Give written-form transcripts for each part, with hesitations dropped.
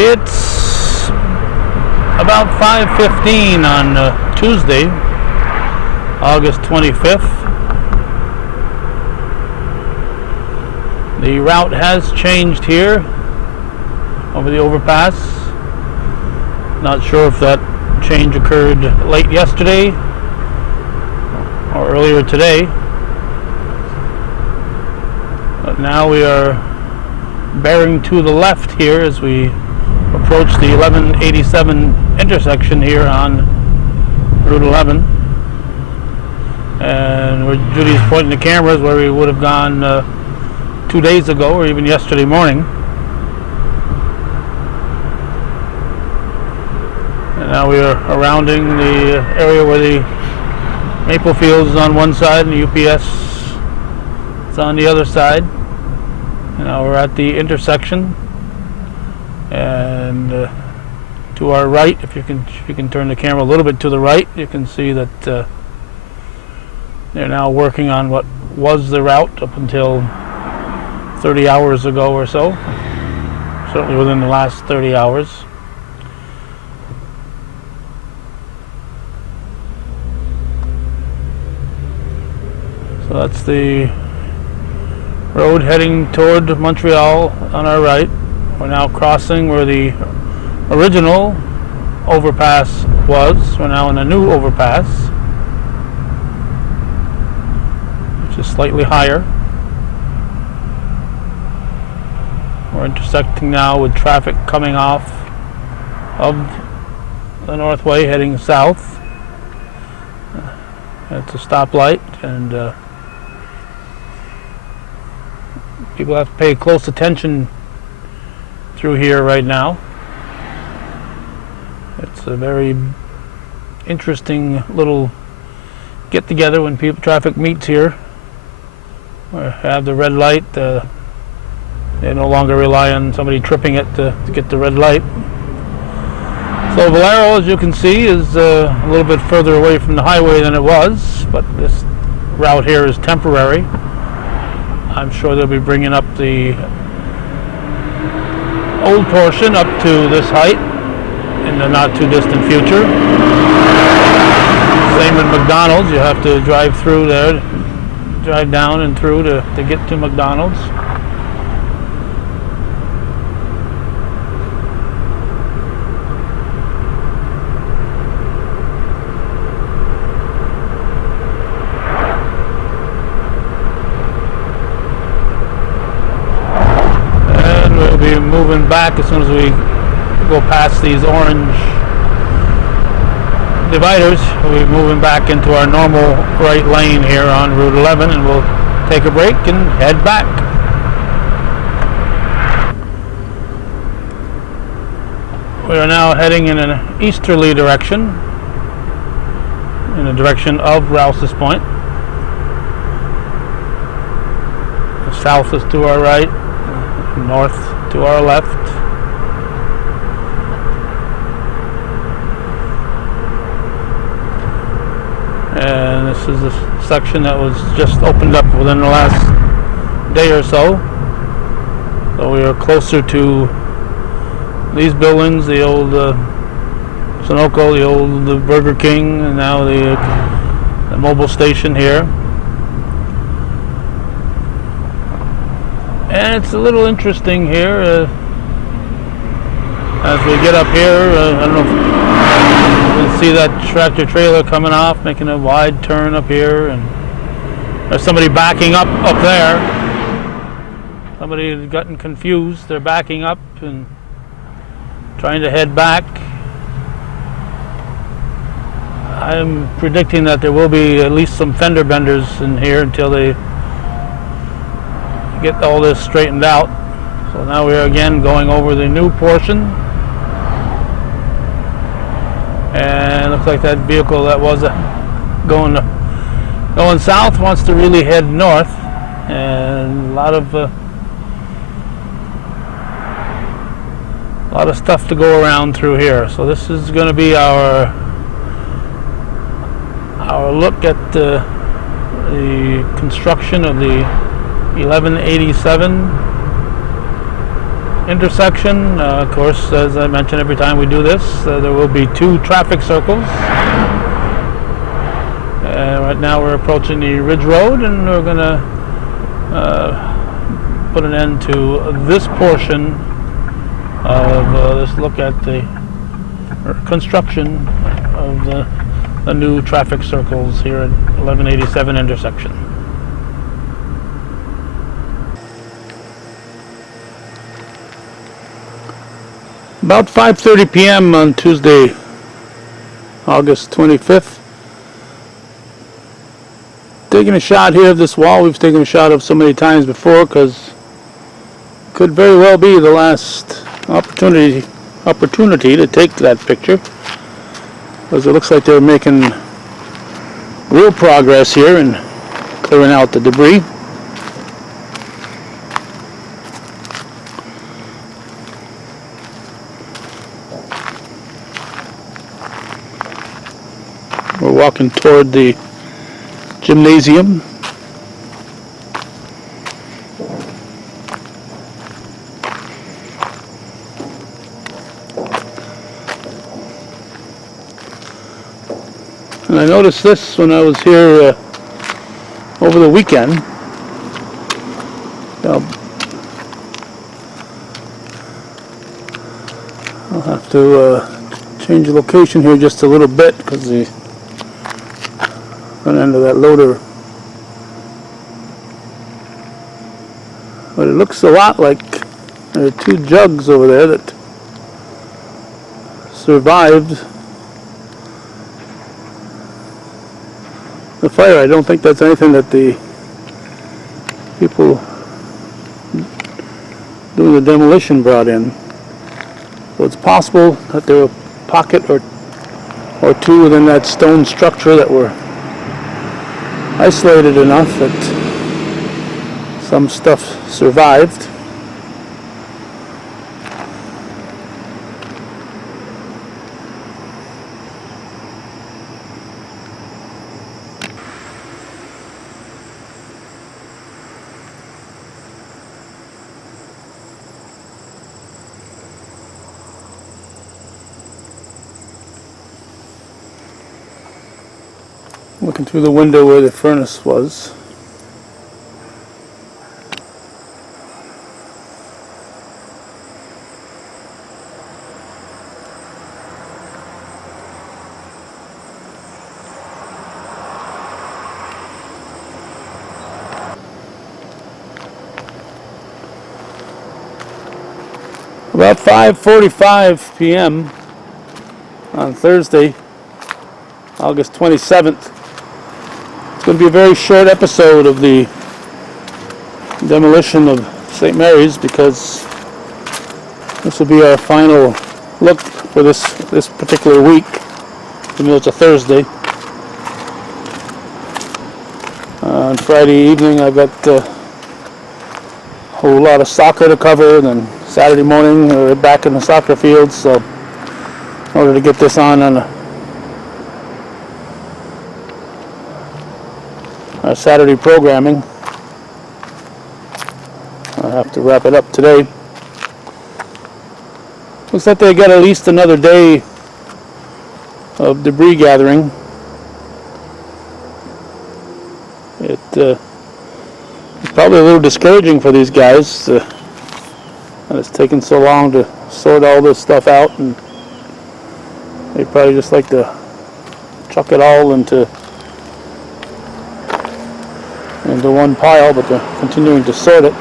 It's about 5:15 on Tuesday, August 25th. The route has changed here over the overpass. Not sure if that change occurred late yesterday or earlier today, but now we are bearing to the left here as we approach the 1187 intersection here on Route 11, and where Judy's pointing the cameras where we would have gone 2 days ago or even yesterday morning. And now we are rounding the area where the Maple Fields is on one side and the UPS is on the other side. And now we're at the intersection, and to our right, if you can turn the camera a little bit to the right, you can see that they're now working on what was the route up until 30 hours ago or so, certainly within the last 30 hours. So that's the road heading toward Montreal on our right. We're now crossing where the original overpass was. We're now in a new overpass, which is slightly higher. We're intersecting now with traffic coming off of the Northway heading south. It's a stoplight, and people have to pay close attention through here right now. It's a very interesting little get together when traffic meets here. We have the red light. They no longer rely on somebody tripping it to get the red light. So Valero, as you can see, is a little bit further away from the highway than it was, but this route here is temporary. I'm sure they'll be bringing up the old portion up to this height in the not too distant future. Same with McDonald's. You have to drive through there, drive down and through to get to McDonald's. Moving back as soon as we go past these orange dividers. We'll be moving back into our normal right lane here on Route 11, and we'll take a break and head back. We are now heading in an easterly direction, in the direction of Rouse's Point. The south is to our right, north to our left. And this is a section that was just opened up within the last day or so. So we are closer to these buildings, the old Sunoco, the old Burger King, and now the mobile station here. And it's a little interesting here as we get up here. I don't know if you can see that tractor trailer coming off, making a wide turn up here, and there's somebody backing up there. Somebody has gotten confused. They're backing up and trying to head back. I'm predicting that there will be at least some fender benders in here until they get all this straightened out. So now we are again going over the new portion, and it looks like that vehicle that was going south wants to really head north, and a lot of stuff to go around through here. So this is going to be our look at the construction of the 1187 intersection. Of course, as I mentioned every time we do this, there will be 2 traffic circles. Right now we're approaching the Ridge Road, and we're going to put an end to this portion of this look at the construction of the new traffic circles here at 1187 intersection. About 5:30 p.m. on Tuesday, August 25th. Taking a shot here of this wall we've taken a shot of so many times before, because it could very well be the last opportunity to take that picture, because it looks like they're making real progress here in clearing out the debris. We're walking toward the gymnasium. And I noticed this when I was here over the weekend. I'll have to change the location here just a little bit, because the front end of that loader, but it looks a lot like there are 2 jugs over there that survived the fire. I don't think that's anything that the people doing the demolition brought in. So it's possible that there were a pocket or 2 within that stone structure that were isolated enough that some stuff survived. Looking through the window where the furnace was. About 5:45 p.m. on Thursday, August 27th. It's going to be a very short episode of the demolition of St. Mary's, because this will be our final look for this particular week, even though it's a Thursday. On Friday evening I've got a whole lot of soccer to cover, and then Saturday morning we're back in the soccer field, so in order to get this on our Saturday programming, I have to wrap it up today. Looks like they got at least another day of debris gathering. It's probably a little discouraging for these guys that it's taken so long to sort all this stuff out, and they probably just like to chuck it all into one pile, but they're continuing to sort it.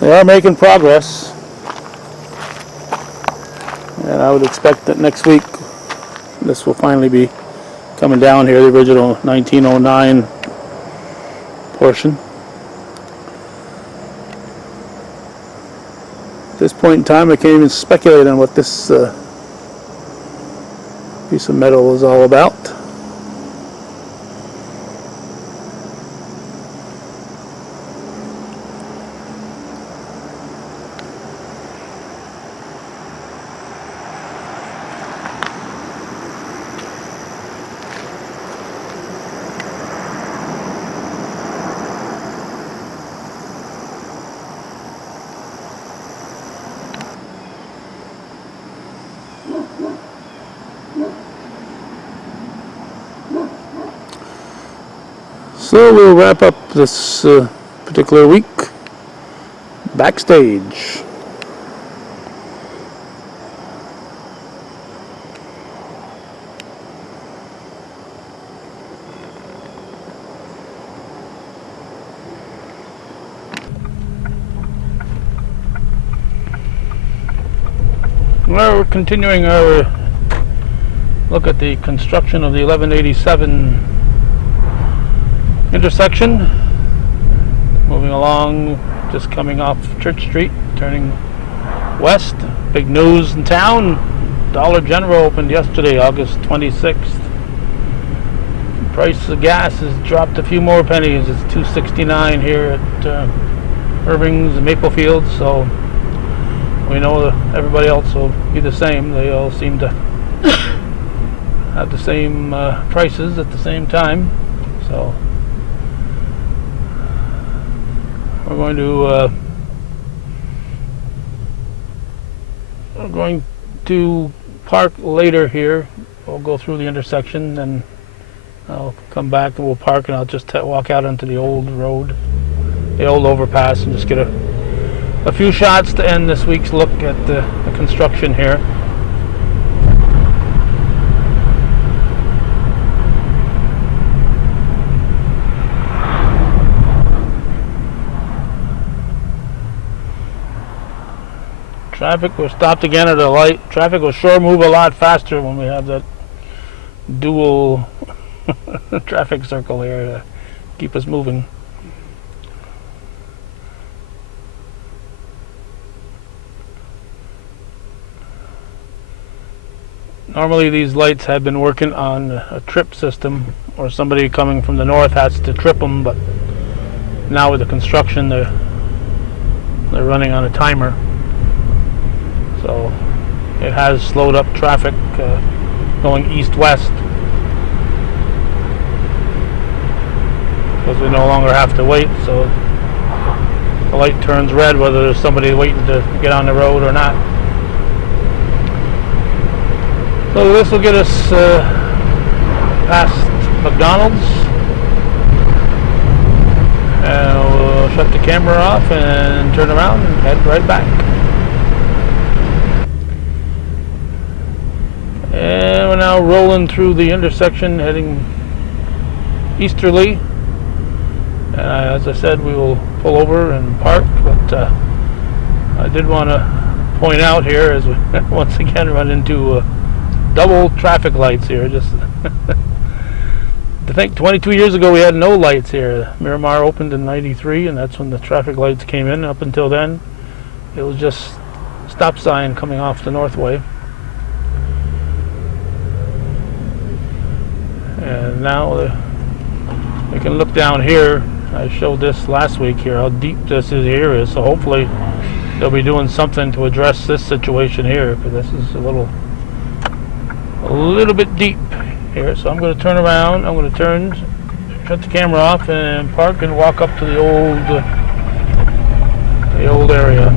They are making progress, and I would expect that next week this will finally be coming down here, the original 1909 portion. At this point in time, I can't even speculate on what this piece of metal is all about. So we'll wrap up this particular week backstage. We're continuing our look at the construction of the 1187 intersection. Moving along, just coming off Church Street, turning west. Big news in town. Dollar General opened yesterday, August 26th. The price of gas has dropped a few more pennies. It's $2.69 here at Irving's and Maplefield, so we know that everybody else will be the same. They all seem to have the same prices at the same time. So we're going to park later here. We'll go through the intersection, then I'll come back and we'll park, and I'll just walk out onto the old road, the old overpass, and just get a few shots to end this week's look at the construction here. Traffic was stopped again at a light. Traffic will sure move a lot faster when we have that dual traffic circle here to keep us moving. Normally these lights have been working on a trip system, or somebody coming from the north has to trip them, but now with the construction they're running on a timer. So it has slowed up traffic going east-west, because we no longer have to wait, so the light turns red whether there's somebody waiting to get on the road or not. So this will get us past McDonald's, and we'll shut the camera off and turn around and head right back. And we're now rolling through the intersection, heading easterly. As I said, we will pull over and park, but I did want to point out here, as we once again run into double traffic lights here. Just to think, 22 years ago we had no lights here. Miramar opened in '93, and that's when the traffic lights came in. Up until then, it was just stop sign coming off the Northway. And now we can look down here. I showed this last week here, how deep this here is. So hopefully they'll be doing something to address this situation here, because this is a little bit deep here. So I'm going to turn around. I'm going to shut the camera off and park and walk up to the old area.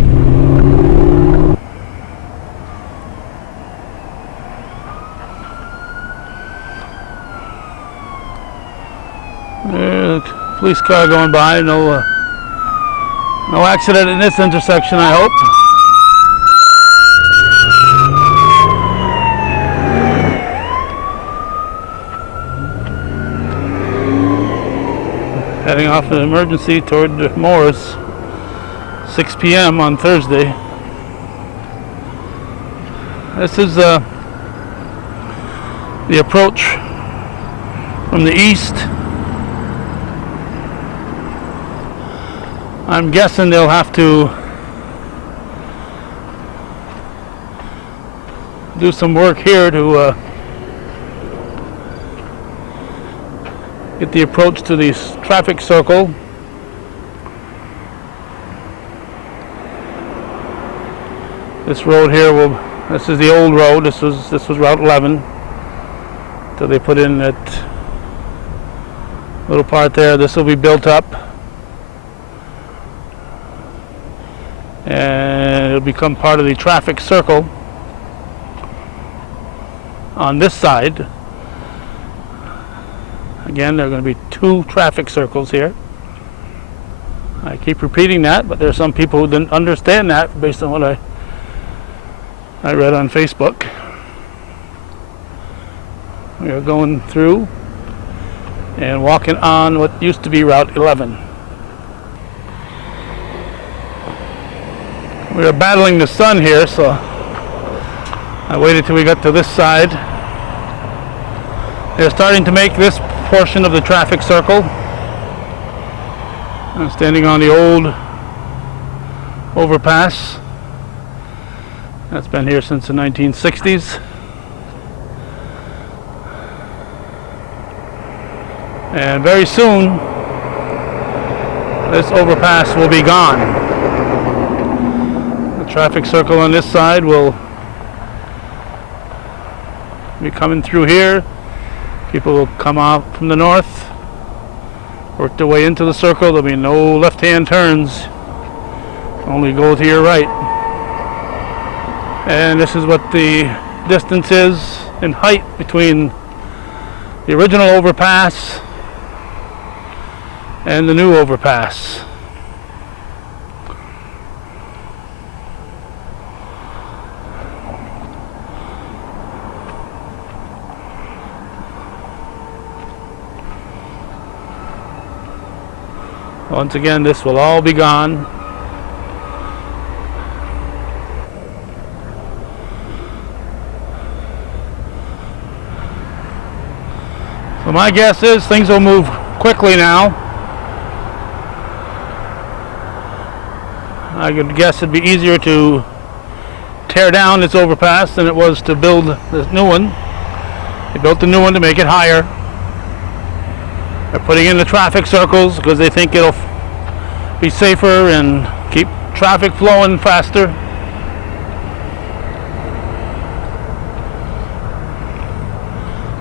Police car going by. No accident in this intersection, I hope. Heading off an emergency toward Morris, 6 p.m. on Thursday. This is the approach from the east. I'm guessing they'll have to do some work here to get the approach to this traffic circle. This road here this is the old road. This was Route 11. So they put in that little part there. This will be built up, and it'll become part of the traffic circle on this side. Again, there are going to be 2 traffic circles here. I keep repeating that, but there are some people who didn't understand that based on what I read on Facebook. We are going through and walking on what used to be Route 11. We are battling the sun here, so I waited till we got to this side. They're starting to make this portion of the traffic circle. I'm standing on the old overpass that's been here since the 1960s. And very soon this overpass will be gone. The traffic circle on this side will be coming through here. People will come out from the north, work their way into the circle. There'll be no left-hand turns, only go to your right. And this is what the distance is in height between the original overpass and the new overpass. Once again, this will all be gone. So my guess is things will move quickly now. I could guess it'd be easier to tear down this overpass than it was to build this new one. They built the new one to make it higher. They're putting in the traffic circles because they think it'll be safer and keep traffic flowing faster.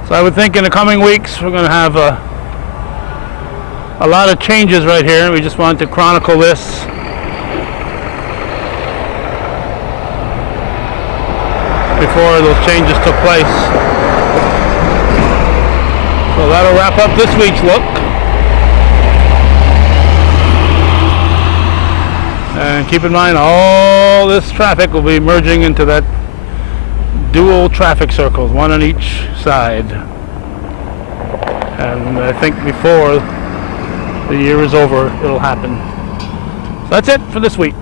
So I would think in the coming weeks we're going to have a lot of changes right here. We just wanted to chronicle this. Before those changes took place. So that'll wrap up this week's look. And keep in mind, all this traffic will be merging into that dual traffic circles, one on each side. And I think before the year is over, it'll happen. So that's it for this week.